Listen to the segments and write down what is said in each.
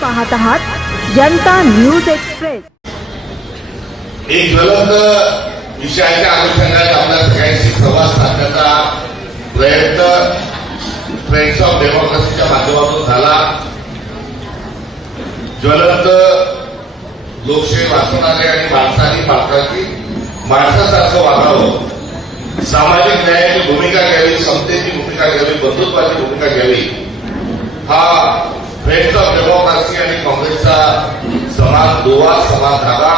पाहत आहात जनता news express. एक ज्वलंत विषयाच्या अनुषंगाने आपल्या सगळ्यांशी संवाद साधण्याचा प्रयत्न फ्रेंड्स ऑफ डेमोक्रेसीच्या माध्यमातून झाला। ज्वलंत लोकशाही वाचवणारे आणि माणसाची माणसासारखं वागावं, सामाजिक न्यायाची भूमिका घ्यावी, समतेची भूमिका घ्यावी, बंधुत्वाची भूमिका घ्यावी, हा फ्रेंड्स ऑफ डेमोक्रेसी आणि काँग्रेसचा समान दुवा, समान धागा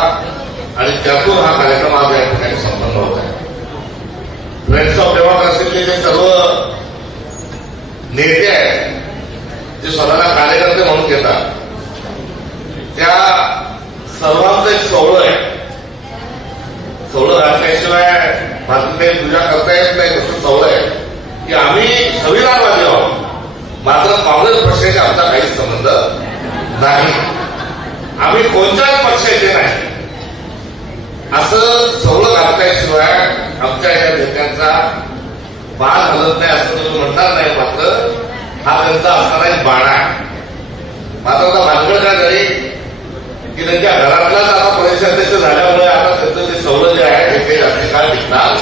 आणि त्यातून हा कार्यक्रम आज या ठिकाणी संपन्न होत आहे। फ्रेंड्स ऑफ डेमोक्रेसीचे जे सर्व नेते आहेत, जे स्वतःला कार्यकर्ते म्हणून घेतात, त्या सर्वांचं एक सोहळं आहे। सोहळं घातल्याशिवाय काही पूजा करता येत नाही, तसं सोहळं आहे की आम्ही संविधानवादी आहोत, मात्र काँग्रेस पक्षाशी आमचा काहीच संबंध नाही, आम्ही कोणत्याच पक्षाचे नाही, असं सोहळं घातल्याशिवाय आमच्या या नेत्यांचा बाण हलत नाही असं तुम्ही म्हणणार नाही। मात्र हा त्यांचा असणारा एक बाणा आहे। मात्र आता भानगड काय झाली की त्यांच्या घरातलाच आता प्रदेशाध्यक्ष झाल्यामुळे आता त्यांचं जे सोहळं जे आहे ते काही जास्त काळ टिकणार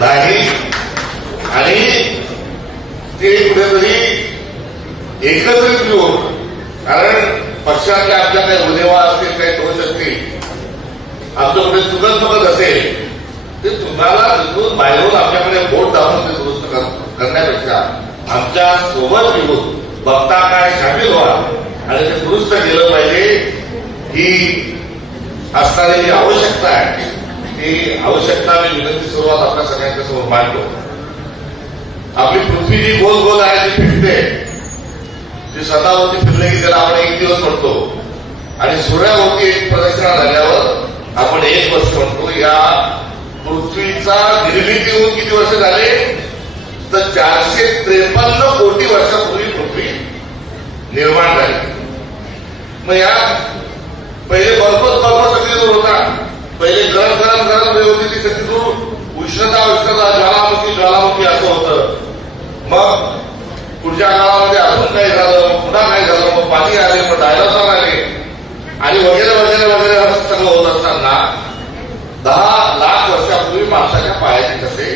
नाही आणि ते कुठेतरी एकत्रित येऊन, कारण पक्षातल्या आपल्या काही उणेवा असतील, काही दोष असतील, आमचं कुठे चुकत चुकत असेल, ते तुम्हाला तिथून बाहेरून आपल्याकडे वोट दाखवून ते दुरुस्त करण्यापेक्षा आमच्या सोबत येऊन बघता काय शामिल व्हा आणि ते दुरुस्त केलं पाहिजे, ही असणारी जी आवश्यकता आहे ती आवश्यकता मी विनंती सुरुवात आपल्या सगळ्यांच्या समोर मांडतो। आपली पृथ्वी जी गोल गोल आहे ती फिरते, जी स्वतःवरती फिरले की त्याला आपण एक दिवस म्हणतो आणि सूर्यावरती एक प्रदक्षिणा झाल्यावर आपण एक वर्ष म्हणतो। या पृथ्वीचा निर्मिती होऊन किती वर्ष झाले तर 453 कोटी वर्षापूर्वी पृथ्वी निर्माण झाली। मग या पहिले बर्फच बर्फ सगळी दूर होता, पहिले गरम गरम गरम होती ती सगळी दूर, उष्णता ज्वालामुखी असं होतं। मग पुढच्या काळामध्ये अजून काही झालं, मग पुन्हा काय झालं, मग पाणी आले, मग डायनोसॉर आले आणि वगैरे वगैरे वगैरे असं सगळं होत असताना 10 लाख वर्षापूर्वी माणसाच्या पायाचे कसे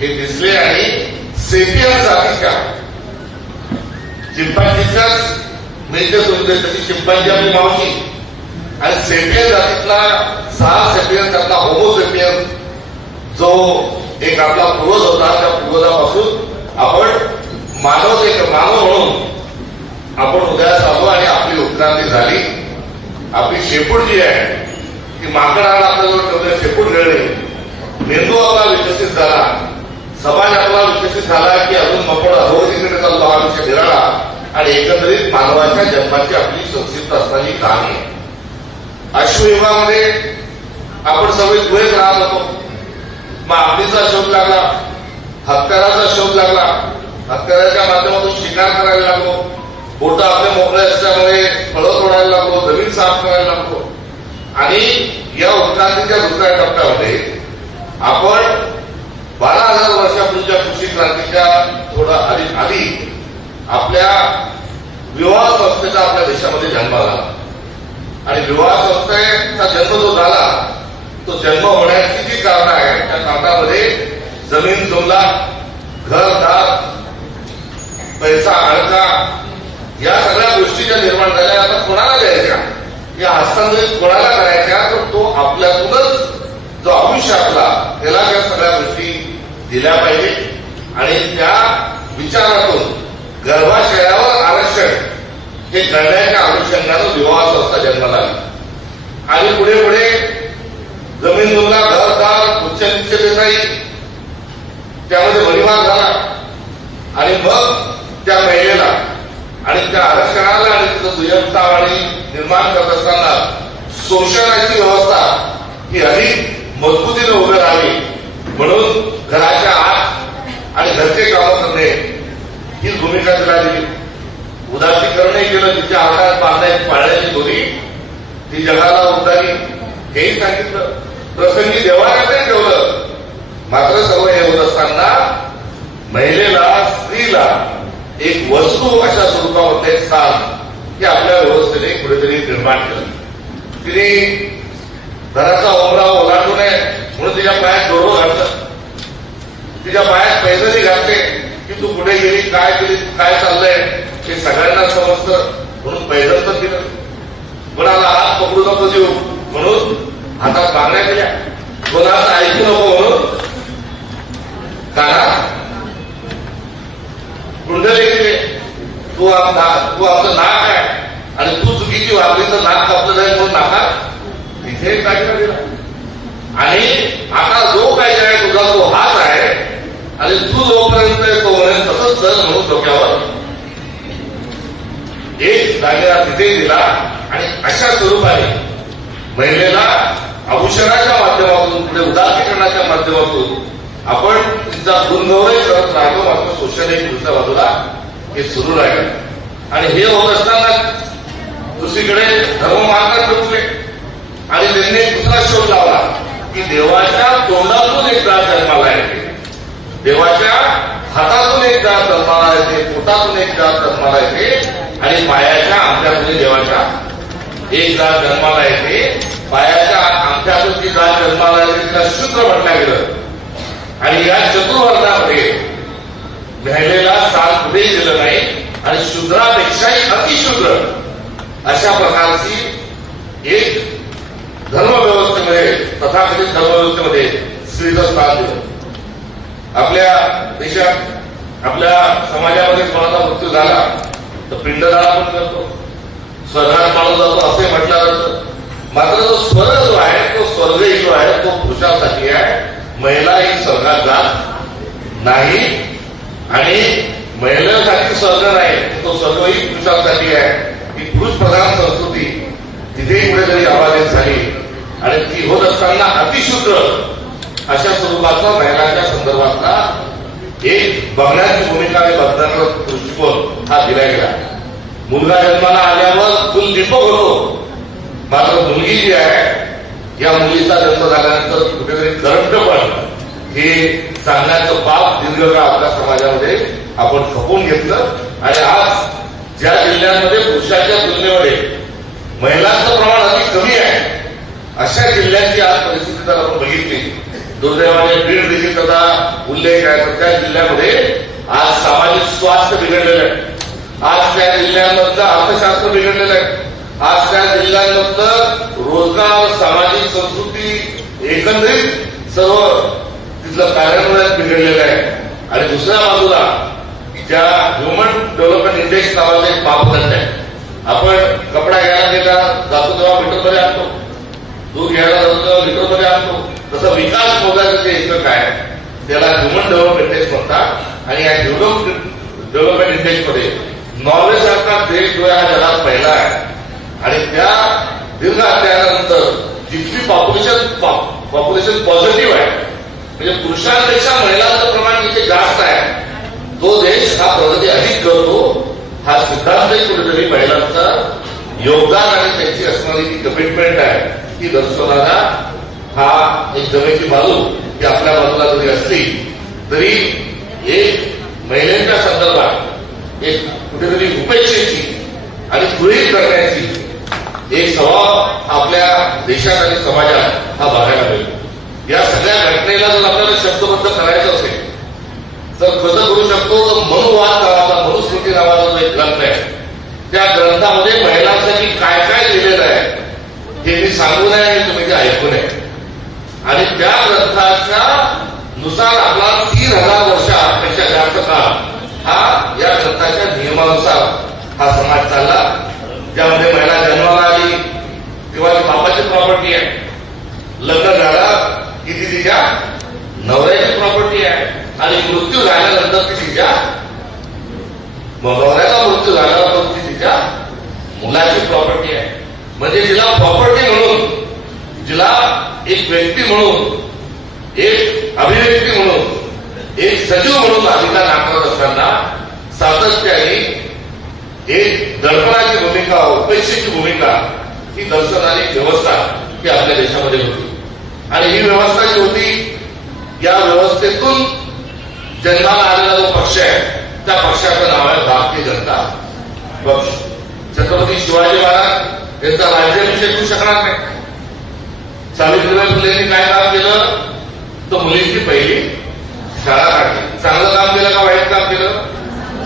हे दिसले आणि सेपियन जातीच्या चिंपांजीच्याच मिळते तुमचे तशी चिंपांजी आपली मावशी आणि सेपियन जातीतला 6 सेपियन त्यातला होमोसेपियन जो एक आपला पूर्वज होता, त्या पूर्वजापासून आपण मानव म्हणून आपण उदयास आलो आणि आपली उत्क्रांती झाली। आपली शेपूट जी आहे ती माकडाला आपल्याजवळ ठेवले, शेपूट गळले, मेंदू आपला विकसित झाला, समाज आपला विकसित झाला की अजून आपण अधोगतीकडे चाललो हा विषय निराळा आणि एकंदरीत मानवाच्या जन्माची आपली संक्षिप्त असणारी कहाणी आहे। अश्वयुगामध्ये आपण सगळे गुहेत राहत होतो, मग आपलीचा शोध लागला, हत्याराचा शोध लागला, हत्याराच्या माध्यमातून शिकार करायला लागलो, बोट आपले मोकळे असल्यामुळे फळं तोडायला लागलो, जमीन साफ करायला लागलो आणि या उत्क्रांतीच्या दुसऱ्या टप्प्यामध्ये आपण 12,000 वर्षापूर्वीच्या कृषी क्रांतीच्या थोडं आधी आपल्या विवाह संस्थेचा आपल्या देशामध्ये जन्म झाला आणि विवाह संस्थेचा जन्म जो झाला तो जन्म होण्याची जी कारण आहे त्या कारणामध्ये जमीन जुमला, घरदार, पैसा अडका या सगळ्या गोष्टी ज्या निर्माण झाल्या आता कोणाला द्यायच्या, या हस्तांतरित कोणाला करायच्या, तर तो आपल्यातूनच जो आयुष्य आपला त्याला या सगळ्या गोष्टी दिल्या पाहिजे आणि त्या विचारातून गर्भाशयावर आरक्षण हे करण्याच्या अनुषंगानं विवाह संस्था जन्माला आली आणि पुढे पुढे जमीन जुमला, घरदार, उच्च निश्चित देसाई त्यामध्ये भडीमार झाला आणि मग त्या महिलेला आणि त्या आरक्षणाला आणि तिथं दुय्यमता आणि निर्माण करत असताना शोषणाची व्यवस्था ही अधिक मजबूतीने उभी राहावी म्हणून घराच्या आत आणि घरचे कामं करणे ही भूमिका तिला दिली। उदासीकरणही केलं, तिच्या हातात बांधायची पाळण्याची दोरी ती जगाला उद्धारी हेही सांगितलं, प्रसंगी देवाने ठेवलं। मात्र सर्व हे होत असताना महिलेला, स्त्रीला एक वस्तू अशा स्वरूपामध्ये स्थान हे आपल्या व्यवस्थेने कुठेतरी निर्माण केलं. तिने घराचा ओमराव ओलांडू नये म्हणून तिच्या पायात डोरं घातलं, तिच्या पायात पैदली घातले की तू कुठे गेली, काय केली, काय चाललंय हे सगळ्यांना समजतं म्हणून पैदल पण दिलं. कोणाला हात पकडू नको देऊ म्हणून हातात बांगड्या केल्या, कोणाचं ऐकू नको म्हणून कानात कुंडले केले. तू आमचं नाक आहे आणि तू चुकीची वागली तर नाक कापलं जाईल म्हणून नाकात तिथे दाखला दिला. आणि आता जो काही आहे तुझा तो हात आहे आणि तू जोपर्यंत तो म्हणेल तसंच चल म्हणून डोक्यावर एक दागिना तिथे दिला. आणि अशा स्वरूपाने महिलेला आभूषणाच्या माध्यमातून पुढे उदात्तीकरणाच्या माध्यमातून आपण तिचा गुणगौरव करत राहतो. मात्र शोषण एक दुसऱ्या बाजूला हे सुरू राहिलं. आणि हे होत असताना दुसरीकडे धर्ममार्गात डुबले आणि त्यांनी एक दुसरा शोध लावला की देवाच्या तोंडातून एक जात जन्माला येते, देवाच्या हातातून एक जात जन्माला येते, पोटातून एक जात जन्माला येते आणि पायाच्या अंगठ्यातून देवाच्या एक जात जन्माला येते. पायाच्या अंगठ्यातून जी जात जन्माला येते तिला शूद्र म्हटलं गेलं. आणि या चतुर्वर्गामध्ये महिलेला स्थान कुठेही दिलं नाही आणि शूद्रापेक्षाही अतिशूद्र अशा प्रकारची एक धर्मव्यवस्थेमध्ये, तथाकथित धर्मव्यवस्थेमध्ये स्त्रीचं स्थान दिलं. आपल्या देशात, आपल्या समाजामध्ये कोणाचा मृत्यू झाला तर पिंडदान आपण करतो, स्वर्गात माणूस जातो असे म्हटलं जातं. मात्र तो स्वर्ग जो आहे, तो स्वर्गही जो आहे तो पुरुषासाठी आहे, महिला ही स्वर्गात जात नाही. आणि महिलांसाठी स्वर्ग नाही, तो स्वर्गही पुरुषांसाठी आहे. ही पुरुष प्रधान संस्कृती तिथेही कुठेतरी अबाधित झाली आणि ती होत असताना अतिशूद्र अशा स्वरूपाचा महिलांच्या संदर्भातला एक बघण्याची भूमिका आणि बघण्याचा दृष्टिकोन हा दिला गेला. मुलगा जन्माला आल्यावर फुल दीपक होतो, मात्र मुलगी जी आहे या मुलीचा जन्म झाल्यानंतर कुठेतरी करंटपण हे सांगण्याचं पाप दीर्घकाळ आपल्या समाजामध्ये आपण खपवून घेतलं. आणि आज ज्या जिल्ह्यांमध्ये पुरुषाच्या तुलनेमध्ये महिलांचं प्रमाण अधिक कमी आहे अशा जिल्ह्यांची आज परिस्थिती जर आपण बघितली, दुर्दैवाने बीड देखील त्याचा उल्लेख आहे. तर त्या जिल्ह्यामध्ये आज सामाजिक स्वास्थ्य बिघडलेलं आहे, आज त्या जिल्ह्यांमधलं अर्थशास्त्र बिघडलेलं आहे, आज त्या जिल्ह्यांमधलं रोजगार, सामाजिक संस्कृती, एकंदरीत सर्व तिथलं कार्यान्वयन बिघडलेलं आहे. आणि दुसऱ्या बाजूला ज्या ह्युमन डेव्हलपमेंट इंडेक्स नावाचा एक मापदंड आहे, आपण कपडा घ्यायला गेला जातो तेव्हा मीटरमध्ये आणतो, दूध घ्यायला जातो तेव्हा मीटरमध्ये आणतो, तसं विकास मोजायचं जे एकक आहे त्याला ह्युमन डेव्हलपमेंट इंडेक्स म्हणतात. आणि या डेव्हलपमेंट इंडेक्स मध्ये नॉर्वे सारखा देश जो हा जगात पहिला आहे. आणि त्या दीर्घ अध्यायानंतर जितकी पॉप्युलेशन पॉझिटिव्ह आहे, म्हणजे पुरुषांपेक्षा महिलांचं प्रमाण जिथे जास्त आहे, तो देश हा प्रगती अधिक करतो. हा सिद्धांतही कुठेतरी महिलांचा योगदान आणि त्यांची असणारी ती कमिटमेंट आहे ती दर्शवणारा हा एक जमेची बाजू ही आपल्या बाजूला जरी असली तरी एक महिलांच्या संदर्भात एक कुठेतरी उपेक्षेची आणि गृहीत करण्याची एक स्वभाव आपल्या देशात आणि समाजात हा बघायला मिळतो. या सगळ्या घटनेला जर आपल्याला शब्दबद्ध करायचं असेल तर कसं करू शकतो, तर मनुवाद नावाचा, मनुस्मृती नावाचा जो एक ग्रंथ आहे, त्या ग्रंथामध्ये महिलांसाठी काय काय लिहिलेलं आहे हे मी सांगू नये आणि तुम्ही ते ऐकू नये. आणि त्या ग्रंथाच्या नुसार आपला 3000 वर्षापेक्षा जास्त काळ हा या ग्रंथाच्या नियमानुसार हा समाज चालला, ज्यामध्ये महिला जन्माला आली तेव्हा ती बापाची प्रॉपर्टी आहे, लग्न झाला की ती तिच्या नवऱ्याची प्रॉपर्टी आहे, आणि मृत्यू झाल्यानंतर ती तिच्या नवऱ्याचा मृत्यू झाल्यावर ती तिच्या मुलाची प्रॉपर्टी आहे. म्हणजे जिला प्रॉपर्टी म्हणून, जिला एक व्यक्ती म्हणून, एक अभिव्यक्ती म्हणून, एक सजीव म्हणून अधिकार नाकारत असताना सातत्याने एक दडपणाची भूमिका, उपेक्षेची भूमिका ही दर्शवणारी व्यवस्था ही आपल्या देशामध्ये होती. आणि ही व्यवस्था जी होती, या व्यवस्थेतून जन्माला आलेला जो पक्ष आहे त्या पक्षाचं नाव आहे भारतीय जनता पक्ष. छत्रपती शिवाजी महाराज यांचा राज्याभिषेक होऊ शकणार नाही. सावित्रीबाई फुलेंनी काय काम केलं, तर मुलींची पहिली शाळा काढली. चांगलं काम केलं का वाईट काम केलं?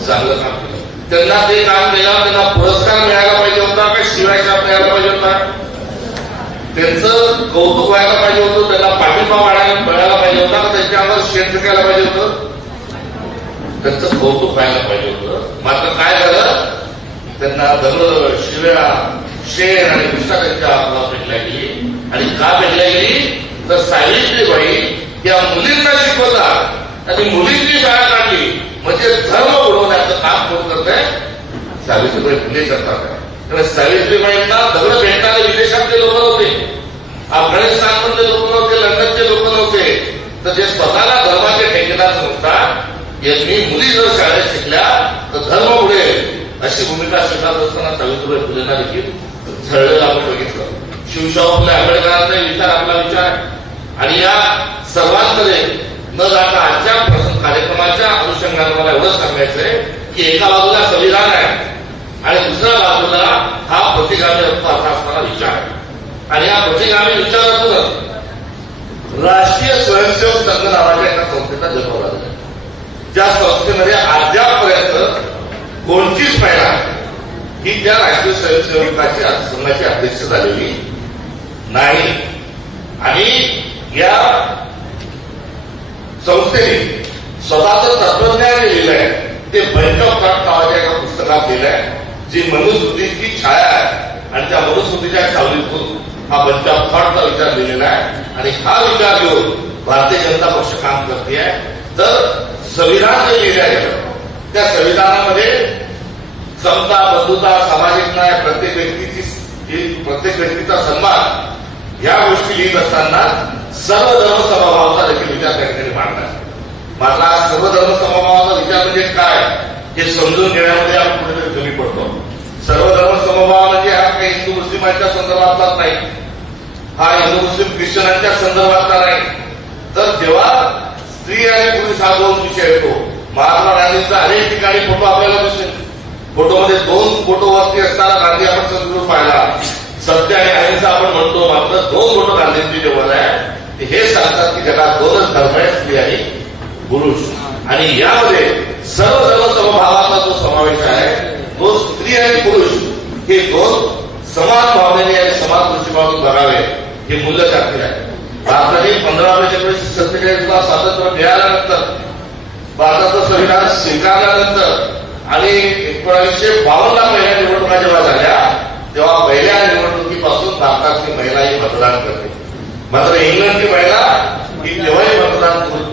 चांगलं काम केलं. त्यांना ते काम केलं, त्यांना पुरस्कार मिळायला पाहिजे होता का शिवाय शाप मिळायला पाहिजे होता? त्यांचं कौतुक व्हायला पाहिजे होतं, त्यांना पाठिंबा मिळायला पाहिजे होता का त्यांच्या अंगावर शेण फेकायला पाहिजे होतं? त्यांचं कौतुक व्हायला पाहिजे होतं. मात्र काय झालं, त्यांना दगड, शिव्या, शेण आणि दुष्टा त्यांच्या अंगावर फेकल्या गेली. आणि का फेकल्या गेली, तर सावित्रीबाई या मुलींना शिकवतात आणि मुलींची शाळा काढली म्हणजे धर्म बुडवण्याचं काम कोण करत आहे? सावित्रीबाई फुले करतात. तर सावित्रीबाईंना दगड भेटणारे विदेशातले लोक नव्हते, अफगाणिस्तानमधले लोक नव्हते, लंडनचे लोक नव्हते, तर जे स्वतःला धर्माचे ठेकेदार समजतात यांनी मुली जर शाळेत शिकल्या तर धर्म बुडेल अशी भूमिका स्वीकारत असताना सावित्रीबाई फुलेंना देखील झळलेलं आपण बघितलं. शिवशाहू फुले आंबेडकरांचा विचार आपला विचार आहे. आणि या सर्वांमध्ये न जाता आजच्या कार्यक्रमाच्या अनुषंगाने मला एवढंच सांगायचंय की एका बाजूला संविधान आहे आणि दुसऱ्या बाजूला हा प्रतिगामी रक्त असा असणारा विचार आहे. आणि या प्रतिगामी विचारातून राष्ट्रीय स्वयंसेवक संघ नावाच्या एका संस्थेचा जन्म झाला. ज्या संस्थेमध्ये अद्यापपर्यंत कोणतीच महिला ही त्या राष्ट्रीय स्वयंसेवकाची संघाची अध्यक्ष झालेली नाही. आणि या संस्थेने स्वतःचं तत्वज्ञान लिहिलं आहे, ते बंच ऑफ थॉट नावाच्या एका पुस्तकात लिहिलं आहे, जी मनुस्मृतीची छाया आहे. आणि त्या मनुस्मृतीच्या सावलीतून हा बंच ऑफ थॉटचा विचार लिहिलेला आहे. आणि हा विचार घेऊन भारतीय जनता पक्ष काम करते आहे. तर संविधान जे लिहिलं गेलं त्या संविधानामध्ये समता, बंधुता, सामाजिक न्याय, प्रत्येक व्यक्तीचा सन्मान या गोष्टी लिहित असताना सर्व धर्म समभावाचा देखील विचार त्या ठिकाणी मांडला. मात्र सर्व धर्म समभावाचा विचार म्हणजे काय हे समजून घेण्यामध्ये आपण कुठेतरी कमी पडतो. सर्व धर्म समभाव म्हणजे हा काही हिंदू मुस्लिमांच्या संदर्भातला नाही, हा हिंदू मुस्लिम ख्रिश्चनांच्या संदर्भातला नाही. तर जेव्हा स्त्री आणि पुरुष हा दोन विषय येतो, महात्मा गांधींचा अनेक ठिकाणी फोटो आपल्याला दिसेल. फोटोमध्ये दोन फोटो वरती असताना गांधी आपण संस्कृत पाहिला, सत्य आणि अहिंसा आपण म्हणतो, मात्र दोन फोटो गांधींची जेवण आहे हे सांगतात की जगात दोनच धर्म आहेत, स्त्री आणि पुरुष. आणि यामध्ये सर्व धर्म समभावाचा जो समावेश आहे तो स्त्री आणि पुरुष हे दोन समान भावनेने आणि समान दृष्टिकोनातून बघावे हे मूल्य जागतिक आहे. भारताने 15 ऑगस्ट 1947 स्वातंत्र्य मिळाल्यानंतर, भारताचं संविधान स्वीकारल्यानंतर आणि 1952 पहिल्या निवडणुका जेव्हा झाल्या तेव्हा पहिल्या निवडणुकीपासून भारताची महिलाही मतदान करते. मात्र इंग्लंडची महिला ही केव्हाही मतदान करू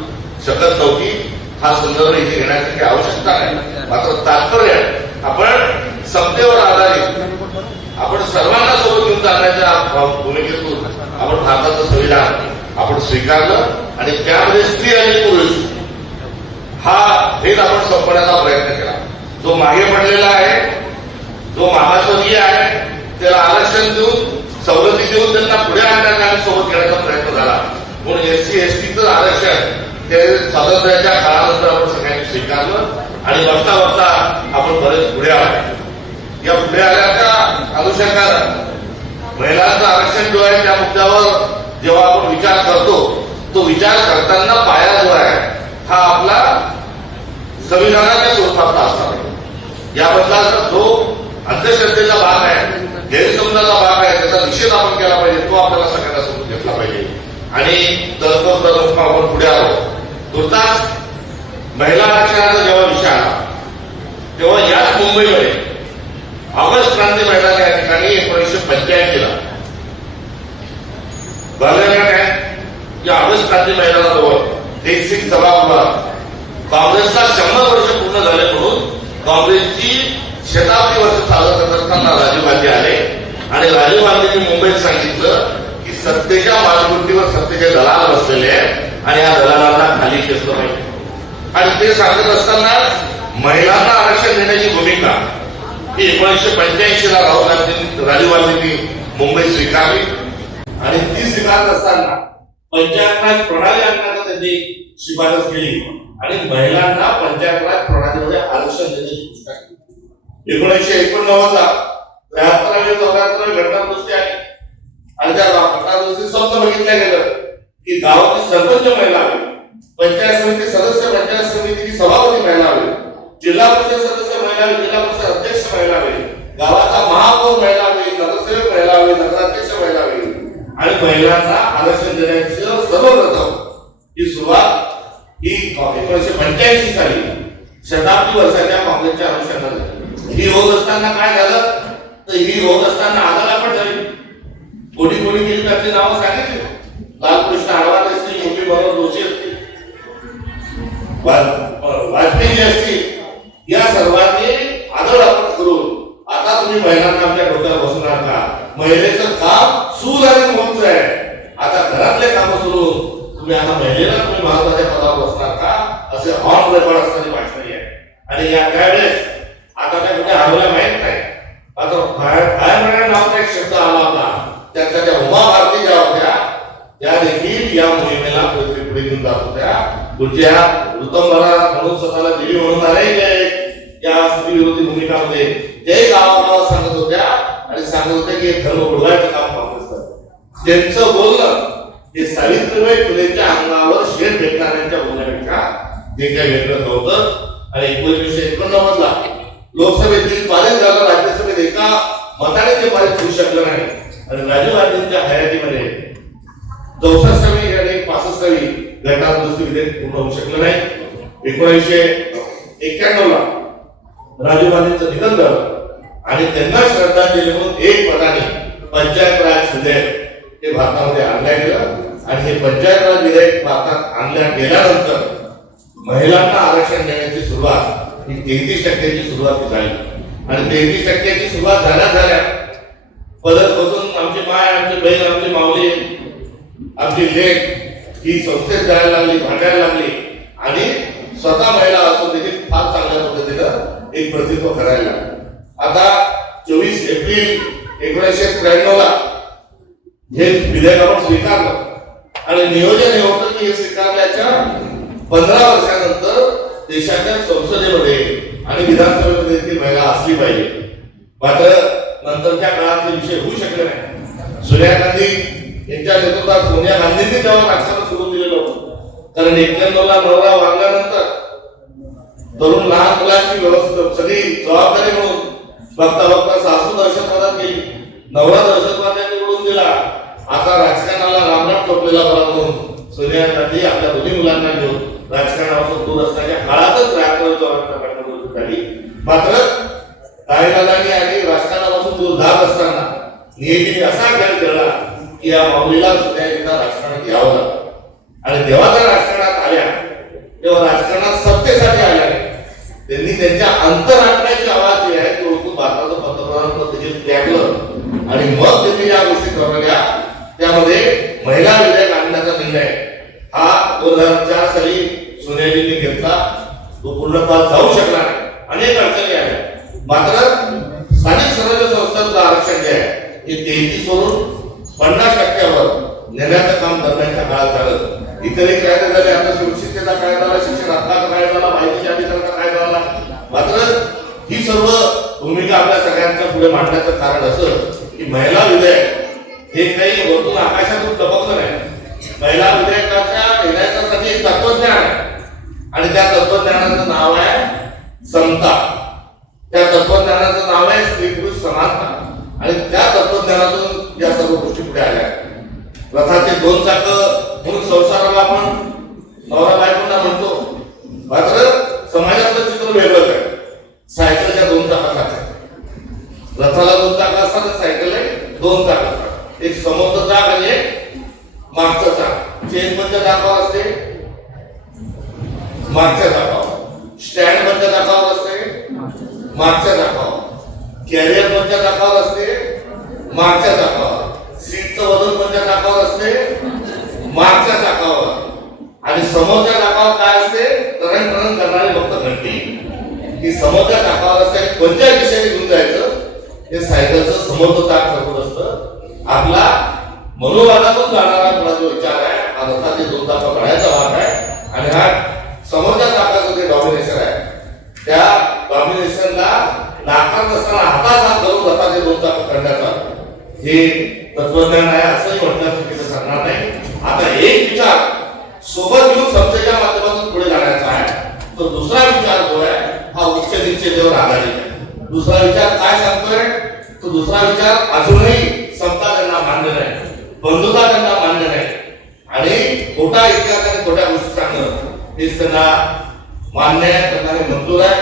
शकत नव्हती. हा संदर्भ इथे घेण्याची काही आवश्यकता नाही. मात्र तात्पर्य आपण समतेवर आधारित आपण सर्वांना सोबत घेऊन जाण्याच्या भूमिकेतून आपण भारताचं संविधान आपण स्वीकारलं आणि त्यामध्ये स्त्री आणि पुरुष हा भेद आपण संपवण्याचा प्रयत्न केला. जो मागे पडलेला आहे, जो मागासवर्गीय आहे त्याला आरक्षण देऊन, सवलती देऊन त्यांना पुढे आणण्याचा आणि सोबत घेण्याचा प्रयत्न झाला. म्हणून SC STचं आरक्षण ते स्वातंत्र्याच्या काळानंतर आपण सगळ्यांनी स्वीकारलं आणि बघता बघता आपण बरेच पुढे आलो. या पुढे आल्याच्या अनुषंगानं महिलांचं आरक्षण जो आहे त्या मुद्द्यावर जेव्हा आपण विचार करतो तो विचार करताना पाया जो आहे हा आपला संविधानाच्या स्वरूपातला असणार आहे. याबद्दल जो अंधश्रद्धेचा भाग आहे, गैरसमजाचा भाग आहे, त्याचा निषेध आपण केला पाहिजे, तो आपल्याला सगळ्यांना समजून घेतला पाहिजे. आणि तत्पर आपण पुढे आलो. तुर्तास महिला आरक्षणाचा जेव्हा विषय आला तेव्हा याच मुंबईमध्ये ऑगस्ट क्रांती मैदान या ठिकाणी 1985 झालेल्या काय या ऑगस्ट क्रांती मैदानाजवळ देशसिंग सभागृहात काँग्रेसला 100 वर्ष पूर्ण झाले म्हणून काँग्रेसची शताब्दी वर्ष साजरा करत असताना राजीव गांधी आले आणि राजीव गांधींनी मुंबईत सांगितलं की सत्तेच्या मालमत्तेवर सत्तेचे दलाल बसलेले आहेत आणि या दलालांना खाली घेतलं पाहिजे. आणि ते सांगत असताना महिलांना आरक्षण देण्याची भूमिका ही 1985 राहुल गांधी राजीव गांधींनी मुंबईत स्वीकारली. आणि ती स्वीकारत असताना पंचायत राज प्रणाली आणण्याचा त्यांनी शिफारस केली आणि महिलांना पंचायत राज प्रणालीमध्ये आरक्षण देण्याची घोषणा केली. 1989 73वी 74वी घटनादुरुस्ती आली आणि त्या घटनादुरुस्ती स्वप्न बघितलं गेलं की गावाची सरपंच महिला हवी, पंचायत समिती सदस्य, पंचायत समितीची सभापती महिला हवी, जिल्हा परिषद सदस्य महिला हवी, जिल्हा परिषद अध्यक्ष महिला हवी, गावाचा महापौर महिला हवी, नगरसेवक महिला हवी, नगराध्यक्ष महिला हवी आणि महिलांना आरक्षण देण्याची सर्वप्रथम ही सुरुवात ही 1985 साली शताब्दी वर्षाच्या काँग्रेसच्या अनुषंगाने झाली. ही होत असताना काय झालं तर ही होत असताना आम्हाला पण झाली. कोणी कोणी केली त्याची नावं सांगितली. लालकृष्ण अडवाणी असतील, मुरली मनोहर जोशी असतील, वाजपेयी असतील, या सर्वांनी आदर आपण करून आता तुम्ही महिलांना आमच्या डोक्यावर बसणार का? महिलेचं काम सूल आणि मोच आहे. आता घरातले काम सोडून तुम्ही आता महिलेला तुम्ही महत्वाच्या पदावर बसणार का? असे ऑन रेकॉर्ड असणारी भाषण आहे. आणि या त्यावेळेस आता त्या कुठे हरवल्या माहित नाही. आता बाहेर नावाचा एक शब्द आला होता, त्याच्या त्या उमा भारती ज्या होत्या त्या देखील या मोहिमेला पुढे घेऊन जात होत्या. पुढच्या ऋतंभरा म्हणून स्वतःला देवी म्हणून आले या स्त्री विरोधी भूमिकामध्ये ते गावागावात सांगत होत्या आणि सांगत होत्या की हे धर्म उडवायचं काम काँग्रेस करते. त्यांचं बोलणं हे सावित्रीबाई फुलेंच्या अंगावर शेत भेटणाऱ्यांच्या बोलण्यापेक्षा जे काही वेगळं नव्हतं. आणि 1989 ला लोकसभेतील पारित झालं, राज्यसभेत एका मताने ते पारित होऊ शकलं नाही. आणि राजीव गांधींच्या हयातीमध्ये 64वी आणि 65वी घटनादुरुस्ती विधेयक पूर्ण होऊ शकलं नाही. 1991 ला राजीव गांधींचं निधन झालं आणि त्यांना श्रद्धांजली म्हणून एक पदाने पंचायत राज विधेयक हे भारतामध्ये आणलं गेलं. आणि हे पंचायत राज विधेयक भारतात आणल्या गेल्यानंतर महिलांना आरक्षण देण्याची सुरुवात ही 33% सुरुवात झाली. आणि 33% सुरुवात झाल्या पदर बसून आमची माय, आमची बहीण, आमची माऊली, आमची लेक ही संस्थेत जायला लागली, भांडायला लागली आणि स्वतः महिला असून देखील फार चांगल्या पद्धतीनं एक प्रतित्व करायला लागली. आता 24 एप्रिल 1993 ला हे विधेयक आपण स्वीकारलं आणि नियोजन हे होतं की हे स्वीकारल्याच्या 15 वर्षानंतर देशाच्या संसदेमध्ये आणि विधानसभेमध्ये ती महिला असली पाहिजे. मात्र नंतरच्या काळात ते विषय होऊ शकले नाही. सोनिया गांधी यांच्या नेतृत्वात सोनिया गांधींनी तेव्हा राजकारण सुरू दिलेलं होतं. कारण 91 ला नवरा वारल्यानंतर तरुण लहान मुलांची व्यवस्था सगळी जबाबदारी म्हणून बघता बघता सासू दहशतवादात गेली, नवरा दहशतवादाने निवडून दिला. आता राजकारणाला रामराम टोपलेला बरा म्हणून सोनिया गांधी आपल्या दोन्ही मुलांना घेऊन राजकारणापासून दूर असण्याच्या काळातच राजकारण झाली. मात्र कायदालानी आणि राजकारणापासून दूर जात असताना नियतीने असा खेळ खेळला की या माऊलीला सुद्धा एकदा राजकारणात यावं लागलं. आणि जेव्हा त्या राजकारणात आल्या तेव्हा राजकारणात सत्तेसाठी आल्या त्यांनी त्यांच्या अंतरात्म्याची आवाज जी आहे ती ओळखून भारताचं पंतप्रधान पद देखील त्यागलं आणि मग त्यांनी या गोष्टी ठरवल्या. त्यामध्ये महिला विधेयक आणण्याचा निर्णय हा 2004 साली सोनियाजींनी घेतला. तो पूर्णतः जाऊ शकला नाही, अनेक अडचणी आल्या. मात्र स्थानिक स्वराज्य संस्थांचं आरक्षण जे आहे हे 33 वरून 50% नेण्याचं काम दरम्यानच्या काळात झालं. इतरही कायदे झाले, आता सुरक्षिततेचा कायदा झाला, शिक्षण हक्काचा कायदा झाला, माहितीच्या अधिकाराचा कायदा झाला. मात्र ही सर्व भूमिका आपल्या सगळ्यांच्या पुढे मांडण्याचं कारण असं की महिला विधेयक हे काही वरतून आकाशातून टपकलं नाही. महिला विधेयकाच्या घेण्यासाठी एक तत्वज्ञान आहे आणि त्या तत्वज्ञानाचं नाव आहे समता. त्या तत्वज्ञानाचं नाव आहे स्त्री पुरुष समानता. आणि त्या तत्वज्ञानातून या सर्व गोष्टी पुढे आल्या. रथाचे 2 चाकं म्हणून संसाराला आपण नवरा बायकोंना म्हणतो, मात्र समाजातलं चित्र वेगळं आहे. सायकलच्या 2 चाकासारखं, रथाला 2 चाकं असतात, सायकल आहे 2 चाकं असतात. एक समोरचं चाक आणि एक मागचं चाक. चेन कोणत्या चाकावर असते? मागच्या चाकावर. स्टँड कोणत्या चाकावर असते? मागच्या चाकावर. कॅरियर कोणत्या चाकावर असते? मागच्या चाकावर. सीटचं वजन कोणत्या चाकावर असते? मागच्या चाकावर. आणि समोरच्या चाकावर काय असते? टरण करणारी फक्त घंटी. ही समोरच्या चाकावर असते. कोणत्या दिशेने घेऊन जायचं हे सायकलचं समोरचं चाक ठरवत असतं. आपला मनोवादातून जाणारा आपला जो विचार आहे हा रथाचे 2 चाकं काढायचा भाग आहे. आणि हा समोरच्या चाकाचं जे डॉमिनेशन आहे त्या डॉमिनेशनला नाकारत असताना हातात हात धरून तो रथाचे दोन चाक करण्याचा हे तत्वज्ञान आहे असंही म्हटलं चुकीचं ठरणार नाही. आता एक विचार सोबत घेऊन संस्थेच्या माध्यमातून पुढे जाण्याचा आहे, तो दुसरा विचार जो आहे हा उच्च निश्चितेवर आधारित आहे. दुसरा विचार काय सांगतोय, तो दुसरा विचार अजूनही समता त्यांना मान्य नाही, बंधुता त्यांना मान्य नाही आणि खोटा इतिहास आणि खोट्या गोष्टी सांगणं हेच त्यांना मान्य आहे, त्यांना हे मंजूर आहे.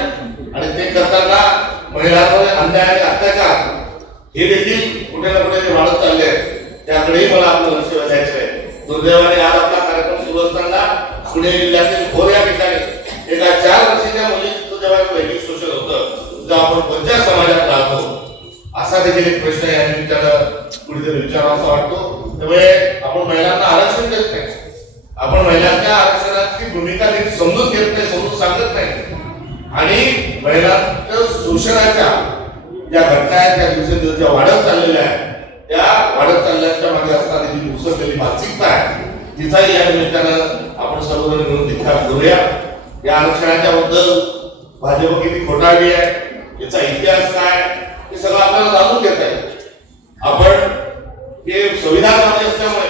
आणि ते करताना महिलांवर अन्याय आणि अत्याचार हे देखील कुठे ना कुठे जे वाढत चालले आहेत त्याकडेही मला आपलं लक्ष द्यायचं आहे. दुर्दैवाने आज आपला कार्यक्रम सुरू असताना पुणे जिल्ह्यातील भोर या ठिकाणी एका 4 वर्षाच्या मुलीचं जेव्हा लैंगिक शोषण होतं तेव्हा आपण कोणत्या समाजात राहतो असा देखील एक प्रश्न या निमित्तानं कुठेतरी विचारावा वाटतो. त्यामुळे आपण महिलांना आरक्षण देत नाही, आपण महिलांच्या आरक्षणाची भूमिका नीट समजून घेत नाही, समजून सांगत नाही आणि महिलांच्या शोषणाच्या ज्या घटना आहेत त्या दिवसेंदिवस ज्या वाढत चाललेल्या आहेत त्या वाढत चालल्याच्या मागे असणारी जी उसळलेली मानसिकता आहे तिचाही या निमित्तानं आपण सर्वजण मिळून तितका करूया. या आरक्षणाच्या बद्दल भाजप किती खोटारडी आहे, याचा इतिहास काय, हे सगळं आपल्याला जाणून घेता येईल. आपण हे संविधानवादी असल्यामुळे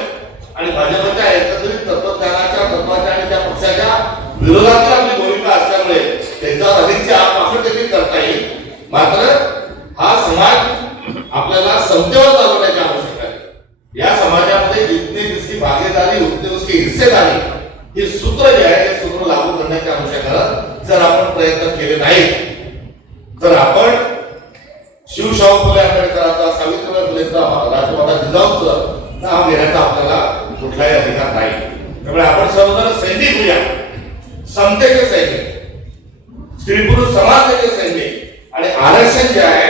आणि भाजपच्या एकत्रित तत्वज्ञानाच्या तत्वाच्या आणि त्या पक्षाच्या विरोधातील आपली भूमिका असल्यामुळे त्यांच्यावर अधिकची आपाखड देखील करता येईल. मात्र हा समाज आपल्याला समतेवर चालवण्याची आवश्यकता आहे. या समाजामध्ये जितनी जितकी भागीदारी उतनी उसकी हिस्सेदारी हे सूत्र जे आहे ते सूत्र लागू करण्याची आवश्यकता जर आपण प्रयत्न केले नाही तर आपण शिवशाहू फुले आंबेडकरांचा, सावित्रीबाई फुलेंचा, राजमाता जिजाऊंचा नाव घेण्याचा आपल्याला कुठलाही अधिकार नाही. त्यामुळे आपण सर्वजण सैनिक होऊया, समतेचे सैनिक, स्त्री पुरुष समानतेचे सैनिक. आणि आरक्षण जे आहे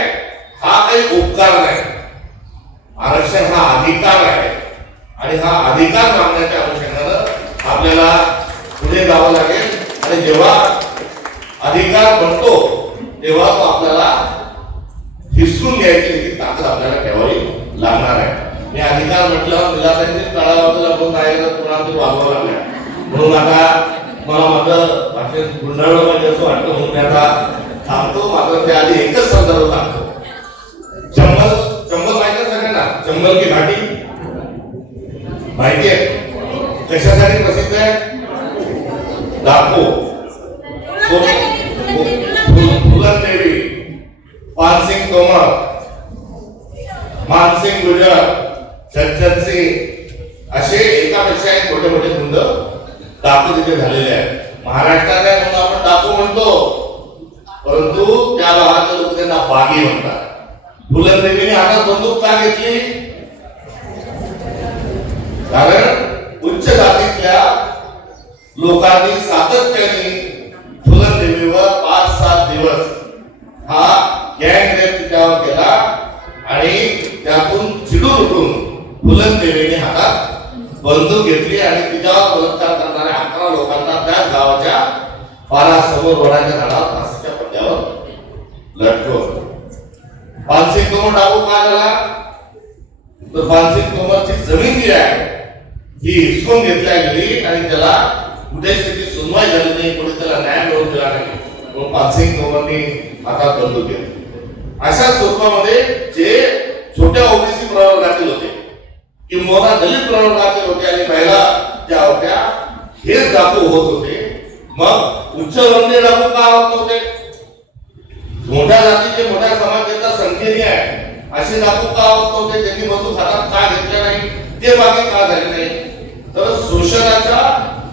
हा काही उपकार नाही, आरक्षण हा अधिकार आहे आणि हा अधिकार मागण्याच्या अनुषंगानं आपल्याला पुढे जावं लागेल. आणि जेव्हा अधिकार बनतो तेव्हा तो आपल्याला हिसकून घ्यायची ही ताकद आपल्याला ठेवावी लागणार आहे. मी अधिकार म्हटलं विलासांची तळावाला आपण राहिलं पुन्हा ते वागवावं लागल्या म्हणून आता मला माझं भाषण गुंडाळलं पाहिजे असं वाटतं म्हणून मी आता थांबतो. मात्र त्याआधी एकच संदर्भ सांगतो. चंबल माहिती आहे सगळ्यांना, चंबल की घाटी माहिती आहे, कशासाठी प्रसिद्ध आहे? डाको, फुलनदेवी, पानसिंग तोमर, मानसिंग गुजर, सज्जन सिंग असे एकापेक्षा एक मोठे मोठे गुंड डाकू तिथे झालेले आहेत. महाराष्ट्रात आहे म्हणून आपण डाकू म्हणतो, परंतु त्या भागातले लोक त्यांना बागी म्हणतात. फुलनदेवीने हातात बंदूक का घेतली? कारण उच्च जातीतल्या लोकांनी सातत्याने फुलनदेवीवर 5-7 दिवस हा गँग रेप तिच्यावर केला आणि त्यातून चिडून उठून फुलनदेवीने हातात बंदूक घेतली आणि तिच्यावर बलात्कार करणाऱ्या 11 लोकांना त्या गावाच्या पारासमोर वडाच्या झाडावर फाशीच्या पट्ट्यावर लटकवलं. पानसिंग तोमर डाकू काय झाला तर पानसिंग तोमरची जमीन जी आहे ही हिसकून घेतल्या गेली आणि त्याला कुठेच त्याची सुनवाई झाली नाही, कोणी त्याला न्याय मिळवून दिला नाही म्हणून पानसिंग तोमरनी हातात बंदूक घेतली. अशा स्वरूपामध्ये जे छोट्या ओबीसी प्रवर्गातील होते किंवा दलित प्रवर्गातील होते आणि महिला ज्या होत्या हेच डाकू होत होते. मग उच्चवर्णीय डाकू का होत नव्हते? मोठ्या जातीचे मोठ्या समाजाचा संख्येने आहे असे डाकू का होत नव्हते? त्यांनी बंदूक हातात का घेतल्या नाही, ते बाकी का झाले नाही? तर शोषणाच्या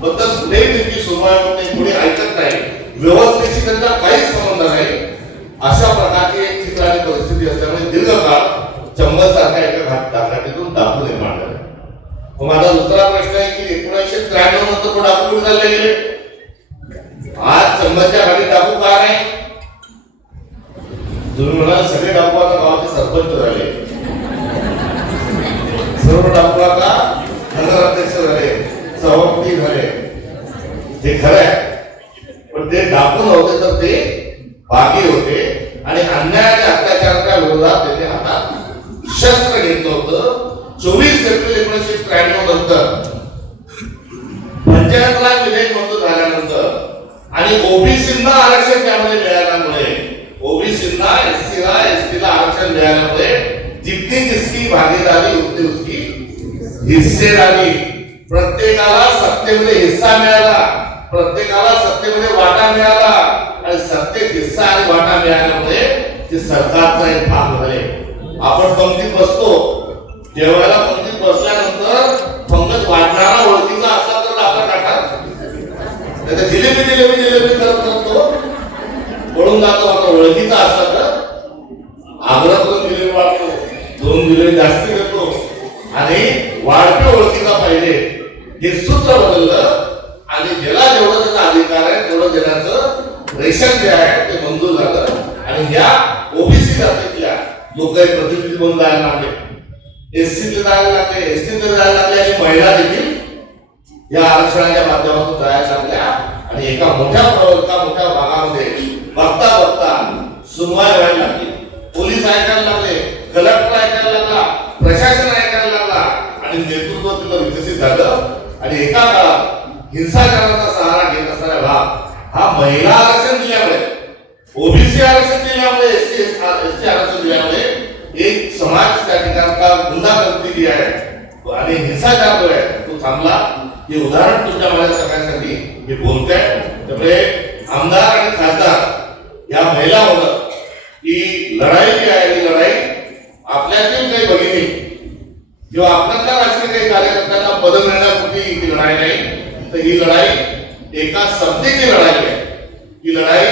बद्दल कुठेही त्यांची सुनवाई होत नाही, कोणी ऐकत नाही, व्यवस्थेशी त्यांचा काहीच संबंध नाही. अशा प्रकारची एक चित्र आणि परिस्थिती असल्यामुळे दीर्घकाळ चंबल सारख्या एका घाटातून डाकू निर्माण झाले. माझा दुसरा प्रश्न आहे की 1993 नंतर तो डाकू कुठे चालले गेले? आज चंबलच्या घाटी डाकू का नाही? तुम्ही म्हणाल सगळे डाकू आता गावाचे सरपंच झाले, सर्व डाकू आता नगराध्यक्ष झाले, सभापती झाले. ते खरं आहे, पण ते डाकू नव्हते तर ते बागी होते आणि अन्यायाच्या अत्याचाराच्या विरोधात त्यांनी हातात शस्त्र घेतलं होतं. 24 एप्रिल 1993 नंतर पंचायत राज विधेयक मंजूर झाल्यानंतर आणि ओबीसींना आरक्षण त्यामध्ये मिळाल्यामुळे ओबीसी ओबीसीला एसटीला आरक्षण मिळाल्यामुळे जितनी जिसकी भागीदारी उतनी उसकी हिस्सेदारी, प्रत्येकाला सत्तेमध्ये हिस्सा मिळाला, प्रत्येकाला सत्तेमध्ये वाटा मिळाला आणि सत्तेत हिस्सा आणि वाटा मिळाल्यामुळे ते सरकारचा एक भाग झाले. आपण पंक्तीत बसतो, जेवायला पंक्तीत बसल्यानंतर पंगत वाढणारा ओळखीचा असला तर आपला टाटा जिलेबी करत करतो पळून जातो. आता ओळखीचा असला तर आग्रह करून जिलेबी वाढतो, 2 जिलेबी जास्ती देतो आणि वाढते ओळखीचा पाहिजे हे सूत्र बदललं आणि ज्याला जेवढं त्याचा अधिकार आहे तेवढं देण्याचं रेशन जे आहे ते मंजूर झालं आणि या ओबीसी जातीतल्या लोक प्रतिनिधी म्हणून जायला लागले, एससीतले जायला लागले, एसटीतले जायला लागले आणि महिला देखील या आरक्षणाच्या माध्यमातून जायला लागल्या आणि एका मोठ्या भागामध्ये बघता बघता सुनवाई व्हायला लागली. पोलीस ऐकायला लागले, कलेक्टर ऐकायला लागला, प्रशासन ऐकायला लागला आणि नेतृत्व तिथं विकसित झालं आणि एका काळात हिंसाचाराचा सहारा घेत असणारा भाग हा महिला आरक्षण दिल्यामुळे, ओबीसी आरक्षण दिल्यामुळे, एसटी आरक्षण दिल्यामुळे एक समाज त्या ठिकाणचा गुंडागर्दी जी आहे आणि हिंसाचार जो आहे तो थांबला. हे उदाहरण तुमच्या माझ्या सगळ्यांसाठी मी बोलतोय. त्यामुळे आमदार आणि खासदार या महिला होणं ही लढाई जी आहे ही लढाई आपल्यातील काही भगिनी किंवा आपल्यातल्या राजकीय काही कार्यकर्त्यांना पद मिळण्यापुरती ही लढाई नाही, तर ही लढाई एका सत्तेची लढाई आहे. ही लढाई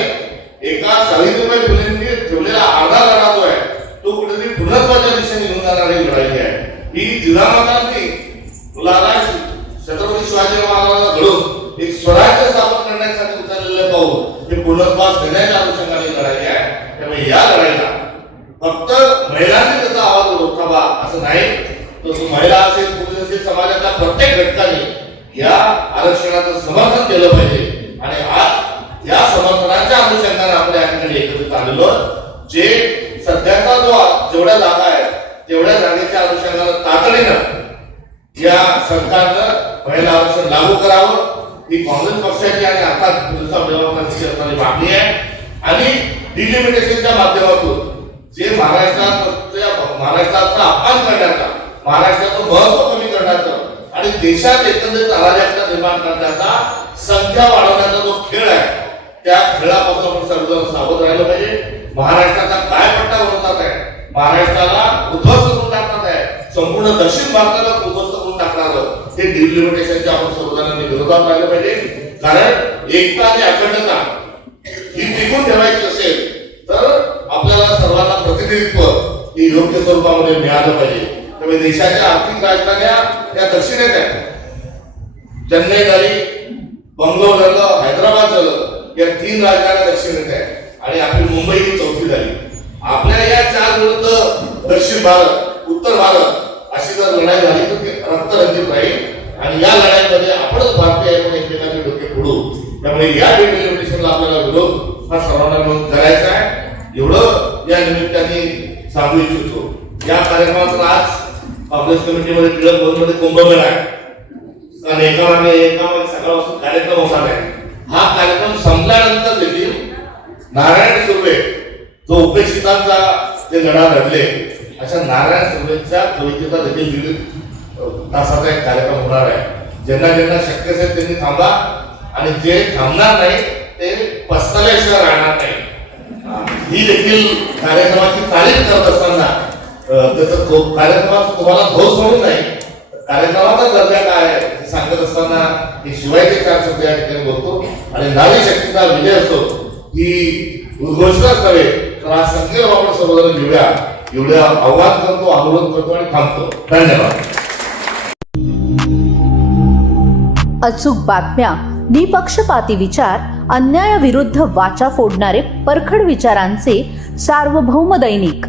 एका सावित्रीबाई फुलेंनी ठेवलेला आधार लढा जो आहे तो कुठेतरी पूर्णत्वाच्या दिशेने घेऊन जाणारी लढाई आहे. ही जिजामातांनी मुलाला छत्रपती शिवाजी महाराजांना घडून एक स्वराज्य स्थापन करण्यासाठी उचललेले पाऊल हे पूर्णत्वास नेण्याच्या अनुषंगाने लढाई आहे. त्यामुळे या लढाईला फक्त महिलांनी त्याचा आवाज उठवावा असं नाही, तर महिला असेल, पुरुष असेल, समाजाच्या प्रत्येक घटकाने या आरक्षणाचं समर्थन केलं पाहिजे आणि आज या समर्थनाच्या अनुषंगाने आपण या ठिकाणी एकत्रित आलेलो. जे सध्याचा जो जेवढ्या जागा आहेत तेवढ्या जागेच्या अनुषंगाने तातडीनं या सरकारनं महिला आरक्षण लागू करावं ही काँग्रेस पक्षाची आणि आता असणारी मागणी आहे. आणि डिलिमिटेशनच्या माध्यमातून जे महाराष्ट्राचा अपमान करण्याचा, महाराष्ट्राचं महत्व कमी करण्याचं आणि देशात एकंदरीत अराजकता निर्माण करण्याचा, संख्या वाढवण्याचा जो खेळ आहे त्या खेळापासून आपण सर्वजण सावध राहिलं पाहिजे. महाराष्ट्राचा काय पट्टा उडवतात आहे, महाराष्ट्राला उद्ध्वस्त करून टाकतात आहे, संपूर्ण दक्षिण भारताला उद्ध्वस्त करून टाकणार हे डिलिमिटेशनच्या आपण सर्वजणांनी विरोधात राहिलं पाहिजे. कारण एकता आणि अखंडता ही टिकून ठेवायची असेल तर आपल्याला सर्वांना प्रतिनिधित्व हे योग्य स्वरूपामध्ये मिळालं पाहिजे. त्यामुळे देशाच्या आर्थिक राजधान्या या दक्षिणेत आहेत. चेन्नई झाली, बंगलोर झालं, हैदराबाद झालं, या 3 राजधान्या दक्षिणेत आहेत आणि आपली मुंबई ही 4थी झाली. आपल्या या 4 विरुद्ध दक्षिण भारत, उत्तर भारत अशी जर लढाई झाली तर ते रक्तरंजित राहील आणि या लढाईमध्ये आपणच भारतीय आहे म्हणून एकमेकांचे डोके फोडू. त्यामुळे या डिलिमिटेशनला आपल्याला विरोध हा सर्वांना मिळून करायचा आहे. एवढं या निमित्ताने सांगू इच्छितो. या कार्यक्रमातून आज काँग्रेस कमिटीमध्ये टिळक भवनमध्ये कुंभमेळा आहे आणि एका सकाळपासून कार्यक्रम होणार आहे. हा कार्यक्रम संपल्यानंतर देखील नारायण सुर्वे जो उपेक्षितांचा जे लढा लढले अशा नारायण सुर्वेच्या कवितेचा देखील 1.5 तासाचा एक कार्यक्रम होणार आहे. ज्यांना ज्यांना शक्य असेल त्यांनी थांबा आणि जे थांबणार नाही ते पस्ताल्याशिवाय राहणार नाही. ही देखील कार्यक्रमाची तारीख करत असताना त्याचं कार्यक्रमात तुम्हाला धोस म्हणून नाही, कार्यक्रमाचा दर्जा काय आहे हे सांगत असताना हे शिवायचे 4 शब्द या ठिकाणी बोलतो आणि नारी शक्तीचा विजय असतो ही उद्घोषणाच नव्हे तर आज संख्येला आपण सर्वजण घेऊया एवढे आव्हान करतो, अनुरोध करतो आणि थांबतो. धन्यवाद. अचूक बातम्या, निपक्षपाती विचार, अन्यायाविरुद्ध वाचा फोडणारे परखड विचारांचे सार्वभौम दैनिक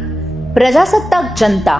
प्रजासत्ताक जनता.